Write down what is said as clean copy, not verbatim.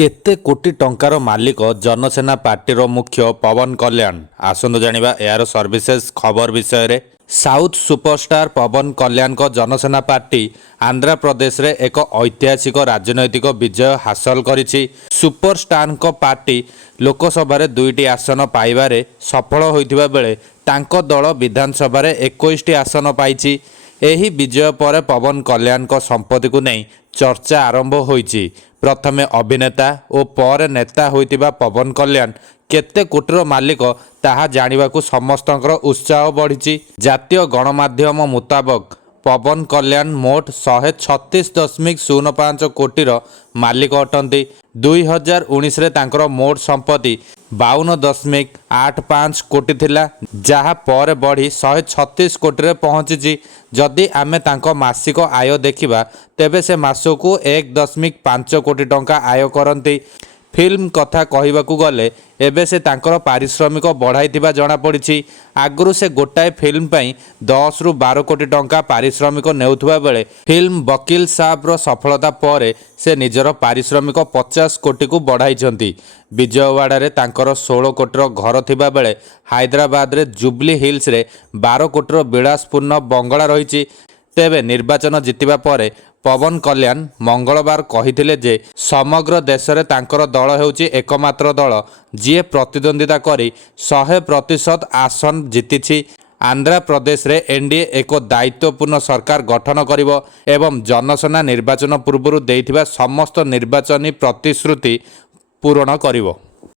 केते कोटी टंकार मालिक जनसेना पार्टीर मुख्य पवन कल्याण आसंतु जानिबा एआर सर्विसेज खबर विषय रे। साउथ सुपरस्टार पवन कल्याण को जनसेना पार्टी आंध्र प्रदेश रे एक ऐतिहासिक राजनैतिक विजय हासिल करिछि। सुपरस्टार को पार्टी लोकसभा रे 2टी आसन पाइबारे सफल होइथिबा बेले तांको दल विधानसभा रे 21टी आसन पाइछि। एही विजय पर पवन कल्याण को संपत्ति को नहीं चर्चा आरंभ होइछि। प्रथमे अभिनेता और पर नेता होइतिबा पवन कल्याण केते कोटीर मालिक ताहा जानिबाकू समस्तଙ୍କର उत्साह बढ़िछि। जातीय गणमाध्यम मुताबक पवन कल्याण मोट 136.05 कोटीर मालिक अटंती। 2019 रे तांकर मोट संपत्ति 52.85 कोटी थिला, जहा पर बढ़ी 136 कोटी रे पहुंची। जदि आमे तांको मासिक आय देखिबा तेबे से मासको 1.5 कोटी टंका आय करंती। फिल्म कथा कहबाकू गले एबे से तांकर पारिश्रमिक बढ़ाइथिबा जणा पड़िछि। आगुरु से गोटाए फिल्म पई 10 रु 12 कोटी टंका पारिश्रमिक नेउथुबा बेले फिल्म वकील साहब रो सफलता परे से निजर पारिश्रमिक 50 कोटी को बढ़ाइछंती। विजयवाड़ा रे तांकर 16 कोटीर घर थिबा बेले हैदराबाद रे जुबली हिल्स रे 12 कोटीर विलासपूर्ण बंगला रहिछि। तेबे निर्वाचन जितिबा परे पवन कल्याण मंगलवार कहिथिले जे समग्र देश रे तांकर दल हेउछि एकमात्र दल जिए प्रतिद्वंदिता करी 100% आसन जीतिछि। आंध्र प्रदेश रे एनडीए एक दायित्वपूर्ण सरकार गठन करिवो एवं जनसेना निर्वाचन पूर्व देइथिबा समस्त निर्वाचनी प्रतिश्रुति पूरण करिवो।